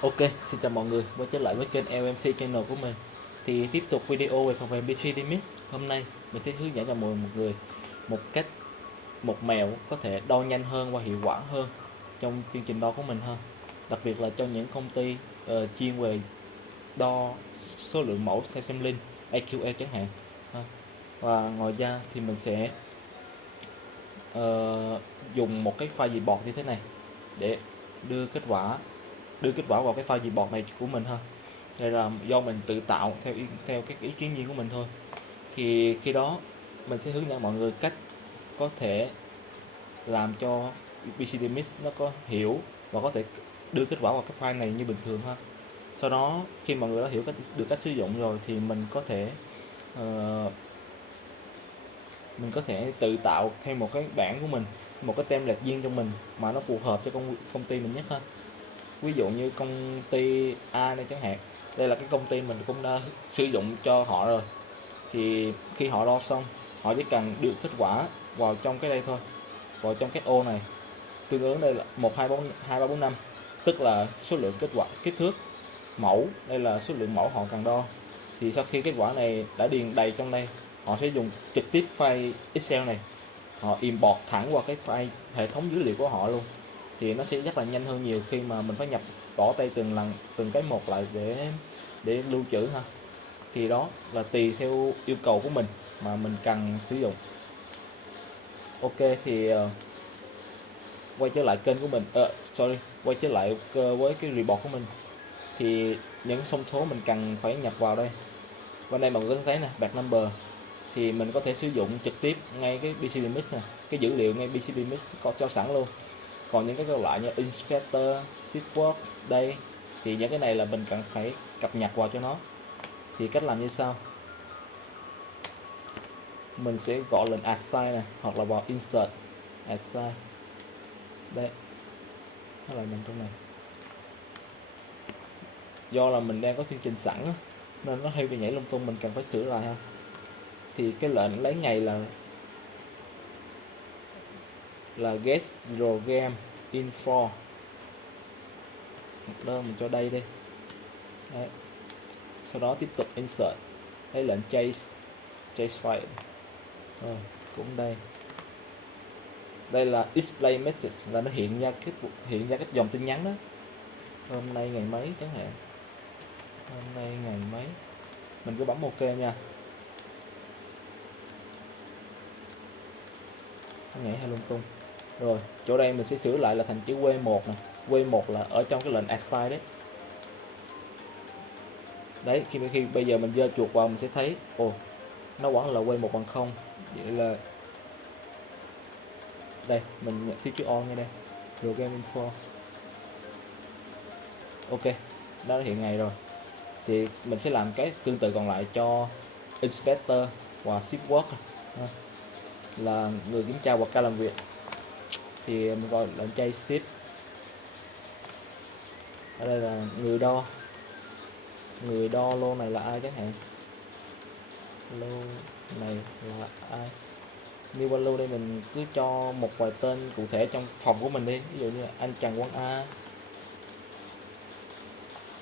Ok, xin chào mọi người, quay trở lại với kênh LMC Channel của mình. Thì tiếp tục video về phần mềm PC Limit. Hôm nay mình sẽ hướng dẫn cho mọi người một cách, một mẹo có thể đo nhanh hơn và hiệu quả hơn trong chương trình đo của mình ha. Đặc biệt là cho những công ty chuyên về đo số lượng mẫu theo sampling, AQE chẳng hạn ha. Và ngoài ra thì mình sẽ dùng một cái file debug như thế này để đưa kết quả vào cái file debug này của mình ha. Đây là do mình tự tạo theo các ý kiến riêng của mình thôi. Thì khi đó mình sẽ hướng dẫn mọi người cách có thể làm cho BCD Mix nó có hiểu và có thể đưa kết quả vào cái file này như bình thường ha. Sau đó khi mọi người đã hiểu cách sử dụng rồi thì ờ, mình có thể tự tạo thêm một cái bảng của mình, một cái template riêng cho mình mà nó phù hợp cho công ty mình nhất ha. Ví dụ như công ty A này chẳng hạn, đây là cái công ty mình cũng đã sử dụng cho họ rồi. Thì khi họ đo xong, họ chỉ cần đưa kết quả vào trong cái đây thôi, vào trong cái ô này, tương ứng đây là 1 2 3 4 5, tức là số lượng kết quả, kích thước mẫu, đây là số lượng mẫu họ cần đo. Thì sau khi kết quả này đã điền đầy trong đây, họ sẽ dùng trực tiếp file Excel này, họ import thẳng qua cái file hệ thống dữ liệu của họ luôn. Thì nó sẽ rất là nhanh hơn nhiều khi mà mình phải nhập gõ tay từng cái một lại để lưu trữ ha. Thì đó là tùy theo yêu cầu của mình mà mình cần sử dụng. Ok, thì quay trở lại kênh của mình, quay trở lại với cái report của mình. Thì những thông số mình cần phải nhập vào đây. Bên đây mọi người có thấy nè, batch number thì mình có thể sử dụng trực tiếp ngay cái BCD Mix nè, cái dữ liệu ngay BCD Mix có cho sẵn luôn. Còn những cái câu lại như inspector, shiftwork đây thì những cái này là mình cần phải cập nhật vào cho nó. Thì cách làm như sau, mình sẽ gọi lệnh assign này, hoặc là vào insert assign đây, nó lại nằm trong này. Do là mình đang có chương trình sẵn á, nên nó hơi bị nhảy lung tung, mình cần phải sửa lại ha. Thì cái lệnh lấy ngày là get program info, đơn mình cho đây đi. Đấy. Sau đó tiếp tục insert lấy lệnh chase file rồi, cũng đây. Đây là display message, là nó hiện ra cái dòng tin nhắn đó. Hôm nay ngày mấy chẳng hạn, hôm nay ngày mấy, mình cứ bấm ok nha. Nhảy hay lung tung. Rồi chỗ đây mình sẽ sửa lại là thành chữ W1 nè. W1 là ở trong cái lệnh assign đấy. Đấy, khi bây giờ mình giơ chuột vào mình sẽ thấy nó vẫn là W1 bằng 0. Vậy là đây, mình thiếu chữ on ngay đây. Program info. Ok, đã hiện ngày rồi. Thì mình sẽ làm cái tương tự còn lại cho inspector và shiftwork, là người kiểm tra hoặc ca làm việc. Thì mình gọi là chase shift. Ở đây là người đo lô này là ai chẳng hạn, lô này là ai. New value đây mình cứ cho một vài tên cụ thể trong phòng của mình đi, ví dụ như là anh Trần Quang A,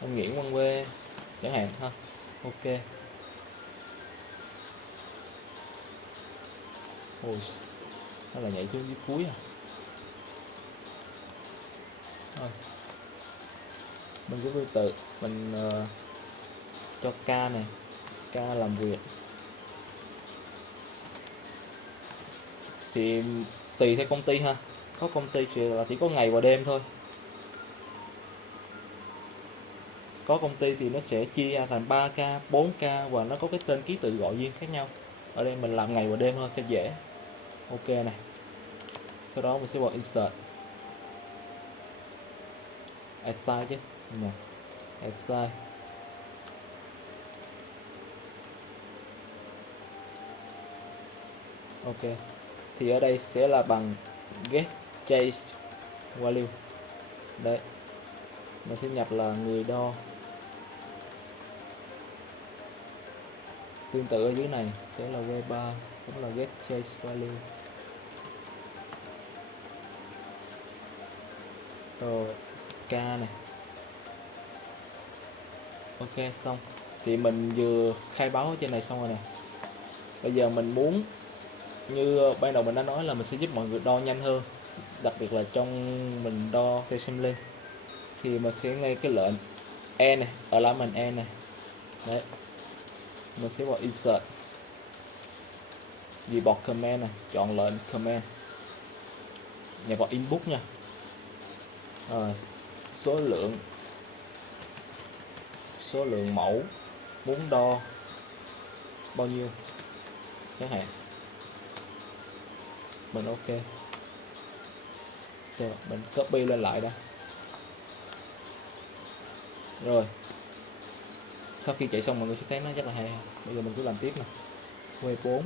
anh Nguyễn Quang B chẳng hạn ha. Ok. Ôi, nó là nhảy xuống dưới cuối à. Rồi, mình cứ từ từ mình cho k này, k làm việc. Thì tùy theo công ty ha, có công ty chỉ có ngày và đêm thôi, có công ty thì nó sẽ chia ra thành 3k 4k và nó có cái tên ký tự gọi riêng khác nhau. Ở đây mình làm ngày và đêm thôi cho dễ. Ok này, sau đó mình sẽ vào insert assign chứ nè, assign. Ok, thì ở đây sẽ là bằng get chase value. Đấy, mình sẽ nhập là người đo. Tương tự ở dưới này sẽ là v3, cũng là get chase value. Rồi k này, Ok, xong thì mình vừa khai báo ở trên này xong rồi nè. Bây giờ mình muốn, như ban đầu mình đã nói là mình sẽ giúp mọi người đo nhanh hơn, đặc biệt là trong mình đo theo xem lên, thì mình sẽ ngay cái lệnh E này, alignment E này. Đấy, mình sẽ vào insert, debug command này, chọn lệnh command, nhập vào input nha. Rồi, số lượng mẫu muốn đo bao nhiêu chẳng hạn, mình ok. Rồi mình copy lên lại đây. Rồi sau khi chạy xong mọi người sẽ thấy nó rất là hay. Bây giờ mình cứ làm tiếp nè. W4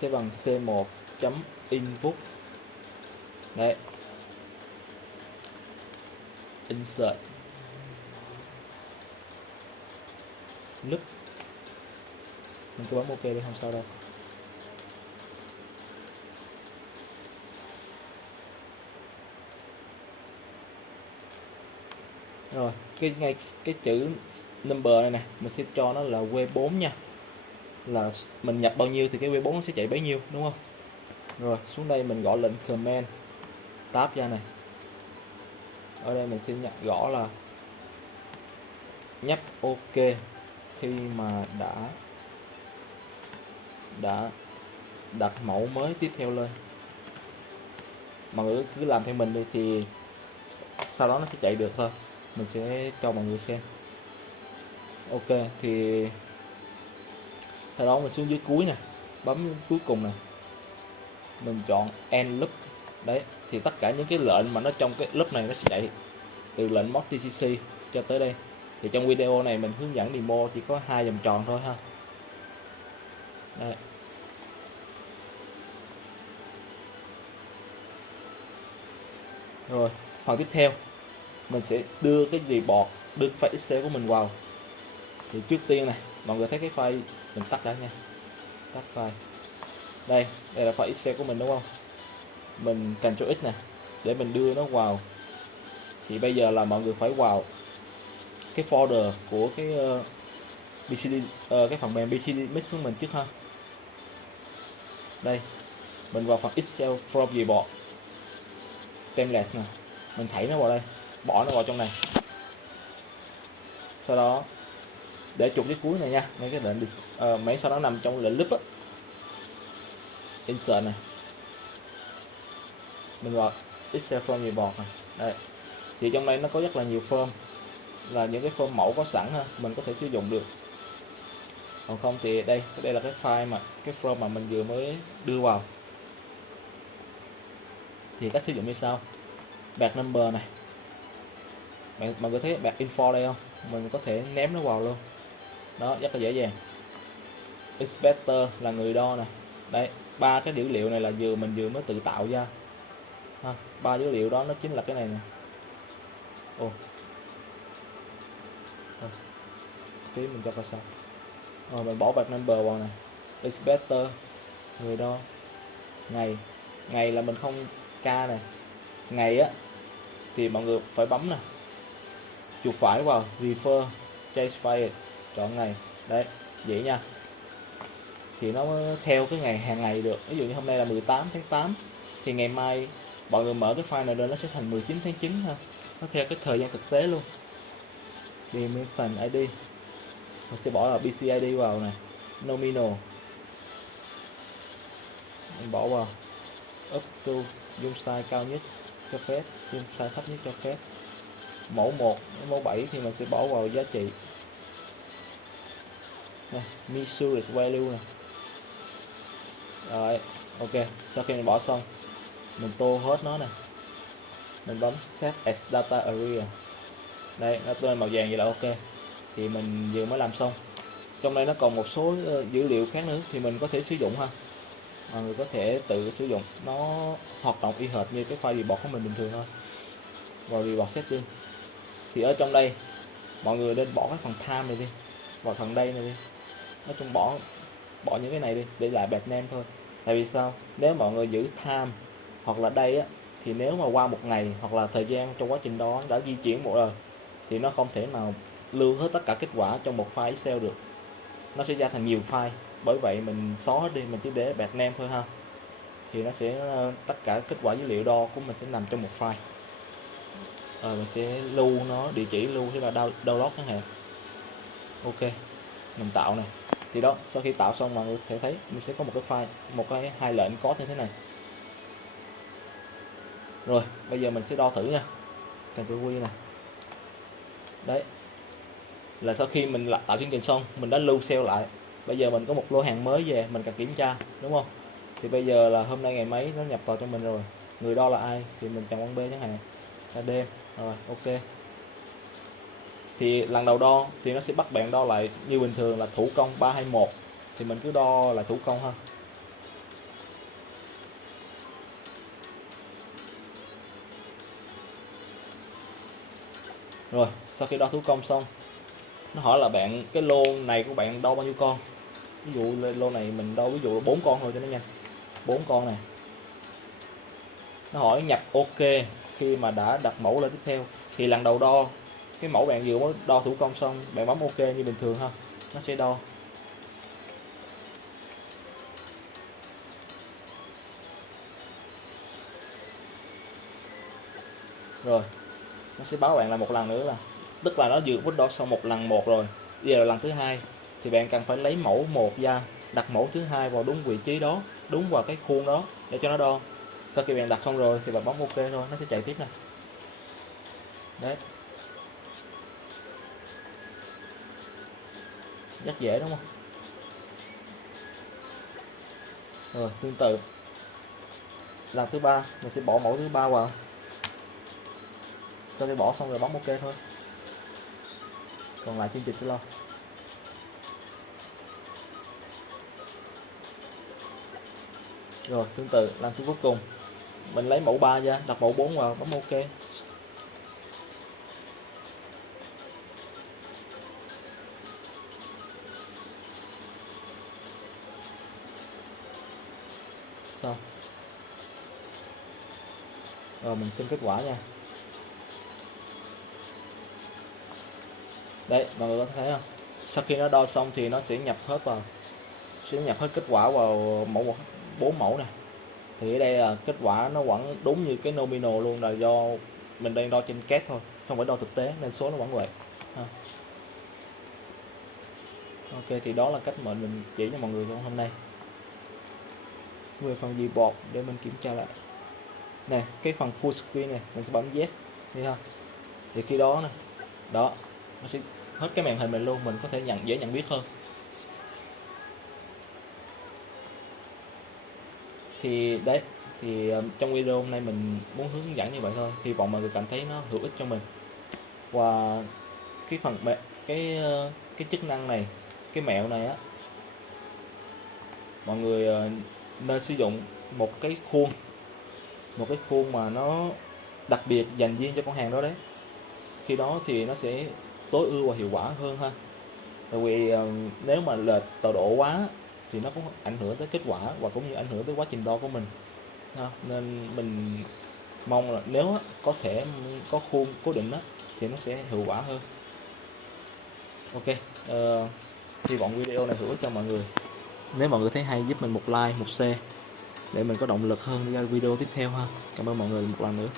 sẽ bằng C1 chấm input. Đấy, insert loop, mình cứ bấm ok đi, không sao đâu. Rồi ngay cái chữ number này nè, mình sẽ cho nó là W4 nha, là mình nhập bao nhiêu thì cái W4 nó sẽ chạy bấy nhiêu, đúng không? Rồi xuống đây mình gõ lệnh command tab ra này. Ở đây mình sẽ gõ là nhấp ok khi mà đã đặt mẫu mới tiếp theo lên. Mọi người cứ làm theo mình đi thì sau đó nó sẽ chạy được thôi. Mình sẽ cho mọi người xem. Ok, thì sau đó mình xuống dưới cuối nè, bấm cuối cùng nè, mình chọn end loop. Đấy, thì tất cả những cái lệnh mà nó trong cái loop này nó sẽ chạy từ lệnh mod tcc cho tới đây. Thì trong video này mình hướng dẫn demo chỉ có 2 vòng tròn thôi ha. Đây. Rồi phần tiếp theo mình sẽ đưa cái report, đưa file Excel của mình vào. Thì trước tiên này mọi người thấy cái file, mình tắt đã nha, tắt file. Đây là file Excel của mình đúng không? Mình Ctrl X nè để mình đưa nó vào. Thì bây giờ là mọi người phải vào cái folder của cái BCD, cái phần mềm BCD Mix của mình trước ha. Đây, mình vào phần Excel from report template nè, mình thảy nó vào đây, bỏ nó vào trong này. Sau đó để chụp cái cuối này nha, mấy cái lệnh mấy sau đó nằm trong lệnh loop á, insert này, mình vào Excel from report này. Đây, thì trong đây nó có rất là nhiều form, là những cái form mẫu có sẵn ha, mình có thể sử dụng được. Còn không thì đây là cái file mà cái form mà mình vừa mới đưa vào. Thì cách sử dụng như sau: bạc number này, mọi người thấy bạc info đây không, mình có thể ném nó vào luôn, đó, rất là dễ dàng. Inspector là người đo nè. Đấy, ba cái dữ liệu này là mình vừa mới tự tạo ra ha. Ba dữ liệu đó nó chính là cái này nè. Ký mình cho coi sao. Rồi mình bỏ bạc number vào này. Inspector người đo, ngày là mình không ca này. Ngày á thì mọi người phải bấm nè, chuột phải vào refer change file, chọn ngày. Đấy, vậy nha, thì nó theo cái ngày hàng ngày được. Ví dụ như hôm nay là 18 tháng 8 thì ngày mai mọi người mở cái file này lên nó sẽ thành 19 tháng 9 ha. Nó theo cái thời gian thực tế luôn. Dimension ID mình sẽ bỏ là BCID vào này, nominal mình bỏ vào, up to dung size cao nhất cho phép, dung size thấp nhất cho phép. Mẫu 1 đến mẫu 7 thì mình sẽ bỏ vào giá trị này, measured value này. Rồi ok, sau khi mình bỏ xong mình tô hết nó nè, mình bấm set as data area. Đây, nó lên màu vàng vậy là ok. Thì mình vừa mới làm xong. Trong đây nó còn một số dữ liệu khác nữa thì mình có thể sử dụng ha. Mọi người có thể tự sử dụng, nó hoạt động y hệt như cái file report của mình bình thường thôi. Vào report setting thì ở trong đây mọi người nên bỏ cái phần time này đi, vào phần đây này đi. Nói chung bỏ những cái này đi, để lại bad name thôi. Tại vì sao? Nếu mọi người giữ time hoặc là đây á, thì nếu mà qua một ngày hoặc là thời gian trong quá trình đó đã di chuyển một rồi thì nó không thể nào lưu hết tất cả kết quả trong một file Excel được, nó sẽ ra thành nhiều file. Bởi vậy mình xóa hết đi, mình chỉ để bạt name thôi ha, thì nó sẽ tất cả kết quả dữ liệu đo của mình sẽ nằm trong một file. Mình sẽ lưu nó, địa chỉ lưu thế là download chẳng hạn. Ok, mình tạo này, thì đó, sau khi tạo xong mọi người sẽ thấy mình sẽ có một cái file, một cái hai lệnh code như thế này. Rồi bây giờ mình sẽ đo thử nha, Ctrl Q này. Đấy là sau khi mình tạo chương trình xong, mình đã lưu cell lại. Bây giờ mình có một lô hàng mới về, mình cần kiểm tra đúng không? Thì bây giờ là hôm nay ngày mấy nó nhập vào cho mình rồi, người đo là ai thì mình chọn con B chẳng hạn, là đêm. Rồi ok, thì lần đầu đo thì nó sẽ bắt bạn đo lại như bình thường là thủ công 321, thì mình cứ đo là thủ công ha. Rồi sau khi đo thủ công xong, nó hỏi là bạn cái lô này của bạn đo bao nhiêu con. Ví dụ lô này mình đo ví dụ là 4 con thôi cho nó nhanh, 4 con này. Nó hỏi nhập ok khi mà đã đặt mẫu lên tiếp theo. Thì lần đầu đo cái mẫu bạn vừa mới đo thủ công xong, bạn bấm ok như bình thường ha, nó sẽ đo. Rồi nó sẽ báo bạn là một lần nữa, là tức là nó vừa mới đo xong một lần một rồi, bây giờ là lần thứ hai thì bạn cần phải lấy mẫu một ra, đặt mẫu thứ hai vào đúng vị trí đó, đúng vào cái khuôn đó để cho nó đo. Sau khi bạn đặt xong rồi thì bạn bấm ok thôi, nó sẽ chạy tiếp này. Đấy, rất dễ đúng không? Rồi tương tự lần thứ ba mình sẽ bỏ mẫu thứ ba vào. Sau khi bỏ xong rồi bấm ok thôi, còn lại chương trình sẽ lo. Rồi tương tự lần thứ cuối cùng mình lấy mẫu 3 ra, đặt mẫu 4 vào, bấm ok. Xong. Rồi mình xem kết quả nha. Đấy mọi người có thấy không, sau khi nó đo xong thì nó sẽ nhập hết kết quả vào mẫu 4 mẫu này. Thì ở đây là kết quả nó vẫn đúng như cái nominal luôn, là do mình đang đo trên CAD thôi, không phải đo thực tế nên số nó vẫn vậy ha. Ok, thì đó là cách mà mình chỉ cho mọi người trong hôm nay. Về phần deport để mình kiểm tra lại nè, cái phần full screen này mình sẽ bấm yes thấy không, thì khi đó này, đó nó sẽ hết cái màn hình mình luôn, mình có thể dễ nhận biết hơn. Thì đấy, thì trong video hôm nay mình muốn hướng dẫn như vậy thôi, hy vọng mọi người cảm thấy nó hữu ích cho mình. Và cái phần cái chức năng này, cái mẹo này á, mọi người nên sử dụng một cái khuôn mà nó đặc biệt dành riêng cho con hàng đó đấy. Khi đó thì nó sẽ tối ưu và hiệu quả hơn ha. Tại vì nếu mà lệch tọa độ quá thì nó cũng ảnh hưởng tới kết quả và cũng như ảnh hưởng tới quá trình đo của mình ha. Nên mình mong là nếu có thể có khuôn cố định thì nó sẽ hiệu quả hơn. Ok, hy vọng video này hữu ích cho mọi người. Nếu mọi người thấy hay giúp mình một like, một share để mình có động lực hơn ra video tiếp theo ha. Cảm ơn mọi người một lần nữa.